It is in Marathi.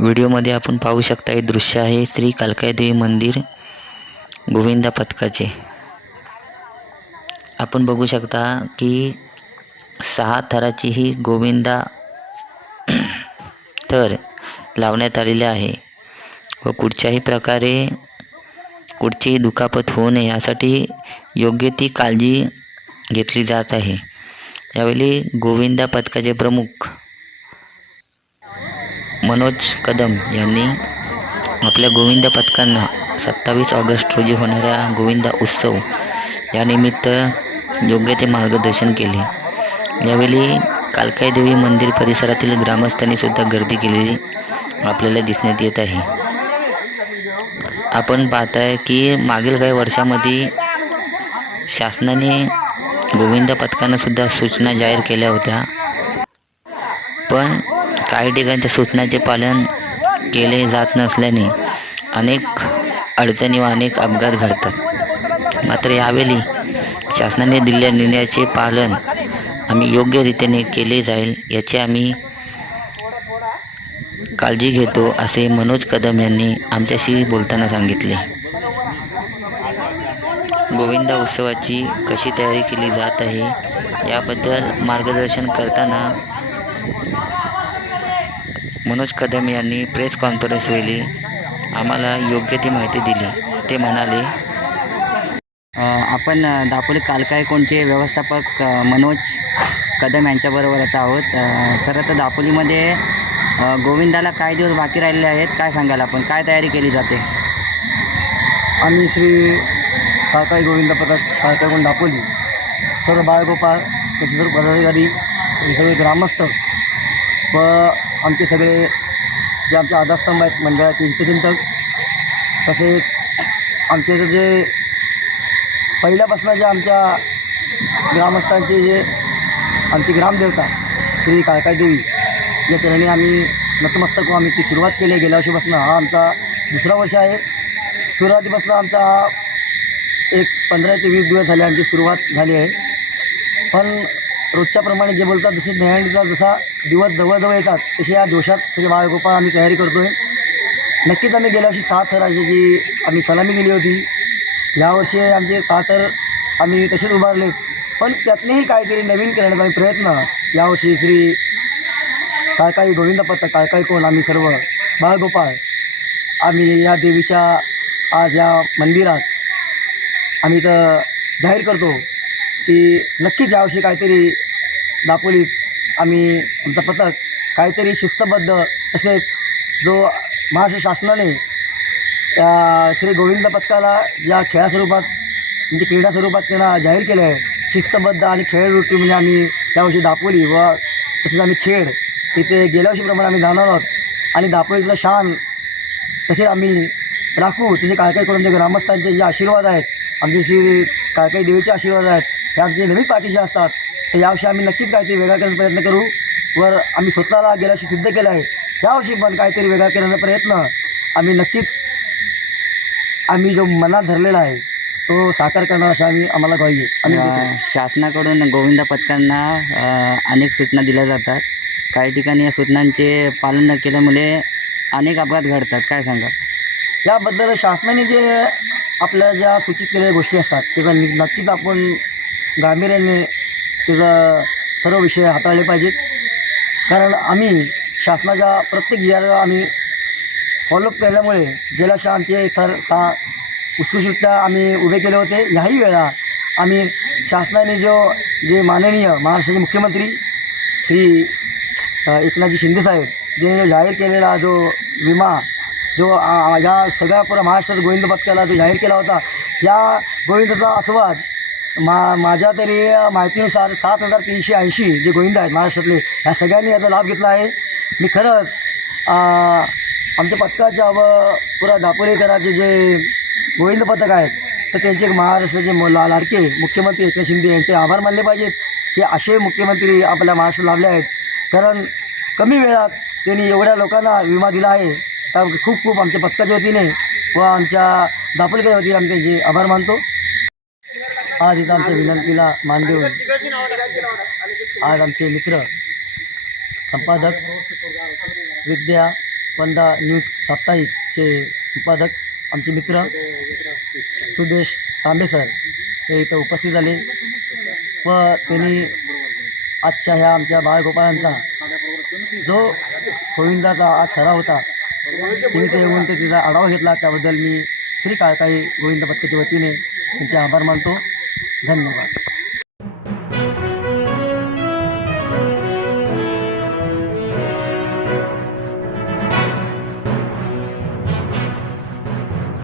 व्हिडिओमध्ये आपण पाहू शकता हे दृश्य आहे श्री कालकायदेवी मंदिर गोविंदा पथकाचे. आपण बघू शकता की सहा थराची ही गोविंदा थर लावण्यात आलेले आहे व कुठच्याही प्रकारे कुठचीही दुखापत होऊ नये यासाठी योग्य ती काळजी घेतली जात आहे. यावेळी गोविंदा पथकाचे प्रमुख मनोज कदम यांनी आपल्या गोविंदा पथकांना सत्तावीस ऑगस्ट रोजी होणाऱ्या गोविंदा उत्सव यानिमित्त योग्य ते मार्गदर्शन केले. यावेळी कालकाई देवी मंदिर परिसरातील ग्रामस्थांनी सुद्धा गर्दी केलेली आपल्याला दिसण्यात येत आहे. आपण पाहताय की मागील काही वर्षामध्ये शासनाने गोविंदा पथकांना सुद्धा सूचना जाहीर केल्या होत्या. पण काही ठिकाणी त्या सूचनाचे पालन केले जात नसल्याने अनेक अडचणी व अनेक अपघात घडतात. मात्र यावेळी शासनाने दिलेल्या निर्णयाचे पालन आम्ही योग्य रीतीने केले जाईल याची आम्ही काळजी घेतो असे मनोज कदम यांनी आमच्याशी बोलताना सांगितले. गोविंदा उत्सवाची कशी तयारी केली जात आहे याबद्दल मार्गदर्शन करताना मनोज कदम यांनी प्रेस कॉन्फरन्स वेळी आम्हाला योग्य ती माहिती दिली. ते म्हणाले आपण दापोली कालकाय कोणचे व्यवस्थापक मनोज कदम यांच्याबरोबर आता आहोत. सर आता दापोलीमध्ये गोविंदाला काय दिवस बाकी राहिलेले आहेत काय सांगाल आपण? काय तयारी केली जाते? आम्ही श्री काकाई गोविंद पथक काकाईगुण दापोली सर्व बाळगोपाळ त्याचे सर्व पदाधिकारी हे सगळे ग्रामस्थ व आमचे सगळे जे आमचे आधारस्तंभ आहेत मंडळाचे हितचिंतक तसेच आमचे इथं जे पहिल्यापासून जे आमच्या ग्रामस्थांचे जे आमची ग्रामदेवता श्री काळकाई देवी या चरणी आम्ही नतमस्तक आम्ही ती सुरुवात केली. आहे गेल्या वर्षीपासून हा आमचा दुसरा वर्ष आहे. सुरुवातीपासून आमचा हा एक पंधरा ते वीस दिवस झाले आमची सुरुवात झाली आहे. पण रोजच्याप्रमाणे जे बोलतात जसे दहीहंडीचा जसा दिवस जवळजवळ येतात तसे या दोषात श्री बाळगोपाळ आम्ही तयारी करतो आहे नक्कीच आम्ही गेल्या वर्षी सात थराची जी आम्ही सलामी गेली होती यावर्षी आमचे साथर आम्ही तसेच उभारले. पण त्यातनेही काहीतरी नवीन करण्याचा आम्ही प्रयत्न यावर्षी श्री काळकाई गोविंदपत्त काळकाई कोण आम्ही सर्व बाळगोपाळ आम्ही या देवीच्या आज या मंदिरात आम्ही इथं जाहीर करतो की नक्कीच यावर्षी काहीतरी दापोलीत आम्ही आमचं पथक काहीतरी शिस्तबद्ध तसेच जो महाराष्ट्र शासनाने या श्री गोविंद पथकाला या खेळा स्वरूपात म्हणजे क्रीडा स्वरूपात त्यांना जाहीर केलं आहे शिस्तबद्ध आणि खेळ वृत्ती म्हणजे आम्ही त्यावर्षी दापोली व तसेच आम्ही खेळ तिथे गेल्या वर्षीप्रमाणे आम्ही जाणार आहोत. आणि दापोलीचं शान तसेच आम्ही राखू तसे काळकाई करून जे ग्रामस्थांचे जे आशीर्वाद आहेत आमचे श्री काळकाई देवीचे आशीर्वाद आहेत हे आमचे नेहमीच पाठीशी असतात. तर यावर्षी आम्ही नक्कीच काहीतरी वेगळा करण्याचा प्रयत्न करू. वर आम्ही स्वतःला गेल्या वर्षी सिद्ध केलं आहे. यावर्षी पण काहीतरी वेगळा करण्याचा प्रयत्न आम्ही नक्कीच आम्ही जो मनात धरलेला आहे तो साकार करणार अशा आम्ही आम्हाला पाहिजे देतो. शासनाकडून गोविंदा पथकांना अनेक सूचना दिल्या जातात. काही ठिकाणी या सूचनांचे पालन न केल्यामुळे अनेक अपघात घडतात. काय सांगा याबद्दल शासनाने जे आपल्या ज्या सूचित केलेल्या गोष्टी असतात त्याचा नक्कीच आपण गांभीर्याने त्याचा सर्व विषय हाताळले पाहिजेत. कारण आम्ही शासनाच्या प्रत्येक जिल्ह्याला आम्ही फॉलोअप केल्यामुळे गेल्या शा आमचे थर सा उत्सुकरित्या आम्ही उभे केले होते. ह्याही वेळा आम्ही शासनाने जो जे माननीय महाराष्ट्राचे मुख्यमंत्री श्री एकनाथजी शिंदेसाहेब ज्यांनी जो जाहीर केलेला जो विमा जो या सगळ्या पुरा महाराष्ट्रात गोविंद पथकाला जो जाहीर केला होता या गोविंदाचा आस्वाद मा माझ्या तरी माहितीनुसार सात हजार तीनशे ऐंशी जे गोविंद आहेत महाराष्ट्रातले ह्या सगळ्यांनी याचा लाभ घेतला आहे. मी खरंच आमच्या पथकाच्या व पुरा दापोलीकराचे जे गोविंद पथक आहेत तर त्यांचे महाराष्ट्राचे म- लाडके मुख्यमंत्री एकनाथ शिंदे यांचे आभार मानले पाहिजेत. की असे मुख्यमंत्री आपल्या महाराष्ट्रात लाभले आहेत. कारण कमी वेळात त्यांनी एवढ्या लोकांना विमा दिला आहे. तर खूप खूप आमच्या पथकाच्या वतीने व आमच्या दापोलीच्या वतीने आम्ही त्यांचे आभार मानतो. आज इथं आमच्या विनंतीला मान देऊन आज आमचे मित्र संपादक विद्या वंदा न्यूज साप्ताहिकचे संपादक आमचे मित्र सुदेश तांबे सर हे इथं उपस्थित झाले व त्यांनी आजच्या ह्या आमच्या बाळगोपाळांचा जो गोविंदाचा आज सराव होता त्यांनी ते येऊन ते तिचा आढावा घेतला. त्याबद्दल मी श्री काळकाई गोविंद पत्केच्या वतीने त्यांचे आभार मानतो. ধন্যবাদ।